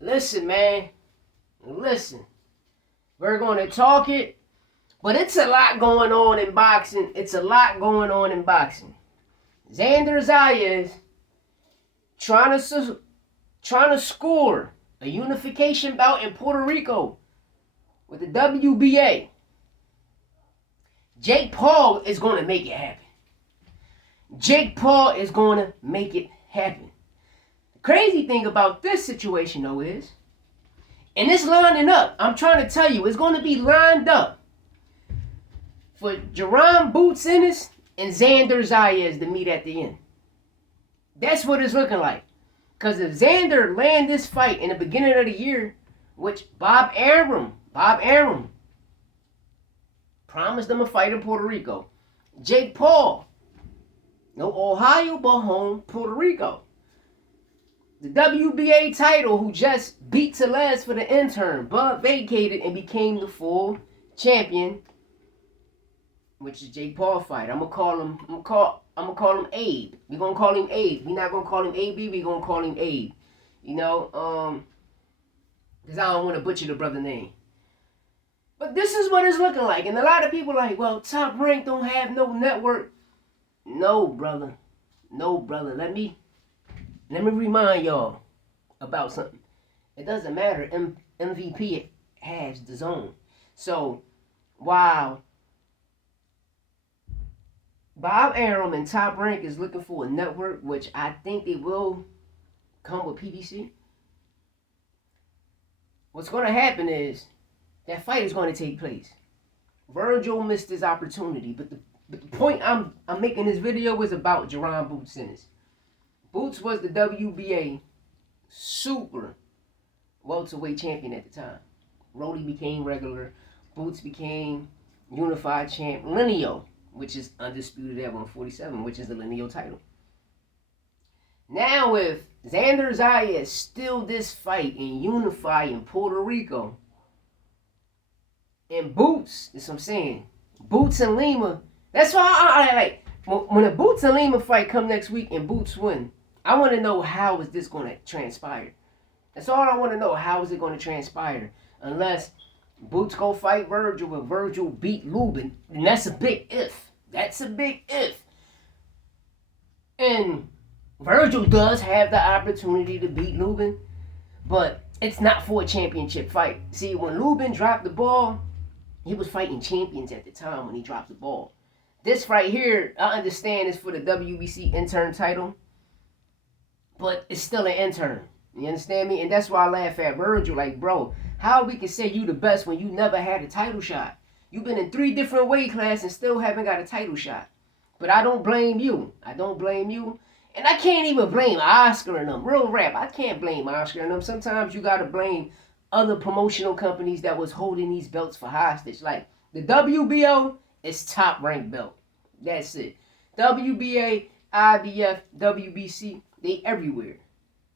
Listen, man. Listen. We're going to talk it, but it's a lot going on in boxing. It's a lot going on in boxing. Xander ZAYAS trying to score a unification bout in Puerto Rico with the WBA. Jake Paul is going to make it happen. Jake Paul is going to make it happen. The crazy thing about this situation, though, is, and it's lining up, I'm trying to tell you, it's going to be lined up for BOUT Ennis and Xander ZAYAS to meet at the end. That's what it's looking like. Because if Xander land this fight in the beginning of the year, which Bob Arum promised them a fight in Puerto Rico. Jake Paul, no Ohio, but home Puerto Rico. The WBA title, who just beat ZAYAS for the interim, but vacated and became the full champion, which is Jake Paul fight. I'm gonna call him Abe. We're gonna call him Abe. We're not gonna call him AB. We're gonna call him Abe. You know, because I don't want to butcher the brother name. But this is what it's looking like, and a lot of people are like, well, Top Rank don't have no network. No, brother. No, brother. Let me remind y'all about something. It doesn't matter. MVP has the zone. So while Bob Arum and Top Rank is looking for a network, which I think they will come with PBC, what's going to happen is that fight is going to take place. Virgil missed his opportunity, but the point I'm making this video is about BOUT Ennis. Boots was the WBA super welterweight champion at the time. Rody became regular. Boots became unified champ. Lineal, which is undisputed at 147, which is the lineal title. Now with Xander ZAYAS still this fight in Unify in Puerto Rico, and Boots, that's what I'm saying, Boots and Lima, that's why I like, when the Boots and Lima fight come next week and Boots win, I want to know how is this going to transpire. That's all I want to know. How is it going to transpire? Unless Boots go fight Virgil and Virgil beat Lubin, and that's a big if. That's a big if. And Virgil does have the opportunity to beat Lubin, but it's not for a championship fight. See, when Lubin dropped the ball, he was fighting champions at the time when he dropped the ball. This right here, I understand, is for the WBC intern title, but it's still an intern. You understand me? And that's why I laugh at Virgil. Like, bro, how we can say you the best when you never had a title shot? You've been in 3 different weight classes and still haven't got a title shot. But I don't blame you. I don't blame you. And I can't even blame Oscar and them. Real rap, I can't blame Oscar and them. Sometimes you got to blame other promotional companies that was holding these belts for hostage. Like, the WBO is Top Rank belt. That's it. WBA, IBF, WBC, they everywhere.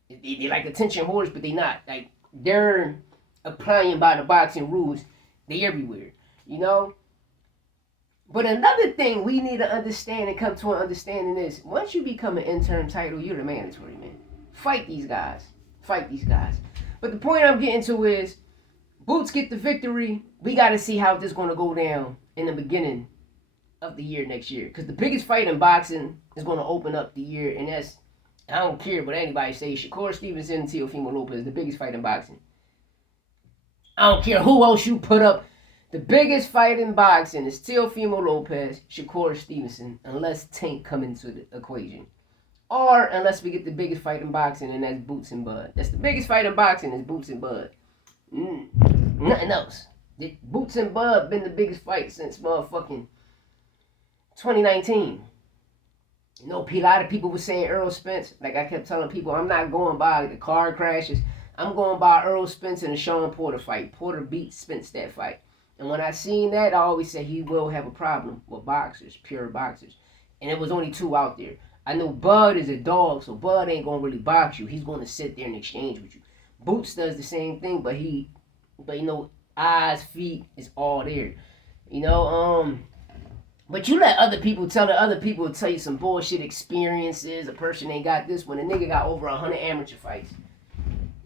They like attention whores, but they not. Like, they're applying by the boxing rules. They everywhere, you know? But another thing we need to understand and come to an understanding is, once you become an intern title, you're the mandatory, man. Fight these guys. Fight these guys. But the point I'm getting to is, Boots get the victory. We got to see how this is going to go down in the beginning of the year next year. Because the biggest fight in boxing is going to open up the year, and that's, I don't care what anybody says, Shakur Stevenson and Teofimo Lopez, the biggest fight in boxing. I don't care who else you put up. The biggest fight in boxing is Teofimo Lopez, Shakur Stevenson, unless Tank come into the equation. Or unless we get the biggest fight in boxing, and that's Boots and Bud. That's the biggest fight in boxing is Boots and Bud. Nothing else. Boots and Bud been the biggest fight since motherfucking 2019. You know, a lot of people were saying Earl Spence. Like I kept telling people, I'm not going by the car crashes. I'm going by Earl Spence and the Sean Porter fight. Porter beat Spence that fight. And when I seen that, I always said he will have a problem with boxers, pure boxers. And it was only 2 out there. I know Bud is a dog, so Bud ain't going to really box you. He's going to sit there and exchange with you. Boots does the same thing, but you know, eyes, feet is all there. You know, but you let other people tell you some bullshit experiences. A person ain't got this when a nigga got over 100 amateur fights.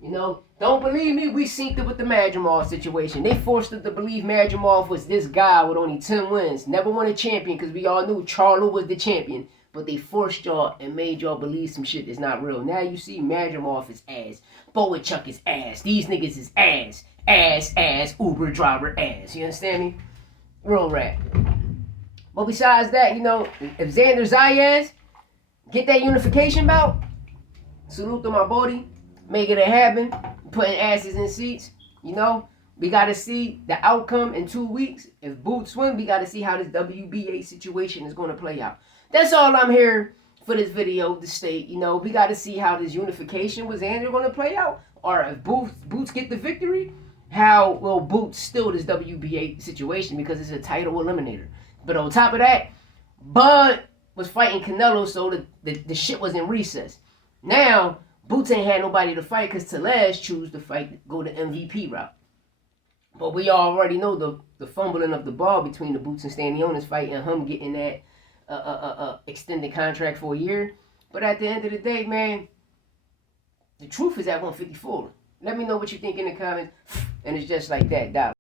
You know, don't believe me? We synced it with the Madrimov situation. They forced us to believe Madrimov was this guy with only 10 wins. Never won a champion because we all knew Charlo was the champion. But they forced y'all and made y'all believe some shit that's not real. Now you see Madrimov is ass. Boachuk is ass. These niggas is ass. Ass, Uber driver ass. You understand me? Real rap. But besides that, you know, if Xander ZAYAS get that unification bout, salute to my buddy. Making it happen, putting asses in seats. You know, we got to see the outcome in 2 weeks. If BOUT win, we got to see how this WBA situation is going to play out. That's all I'm here for this video to state. You know, we got to see how this unification with Xander going to play out. Or if BOUT get the victory, how will BOUT steal this WBA situation because it's a title eliminator. But on top of that, Bud was fighting Canelo, so the shit was in recess. Now, BOUT ain't had nobody to fight because Talaz choose to fight, go the MVP route. But we already know the fumbling of the ball between the BOUT and Stanionis fight and him getting that extended contract for a year. But at the end of the day, man, the truth is at 154. Let me know what you think in the comments. And it's just like that, dog.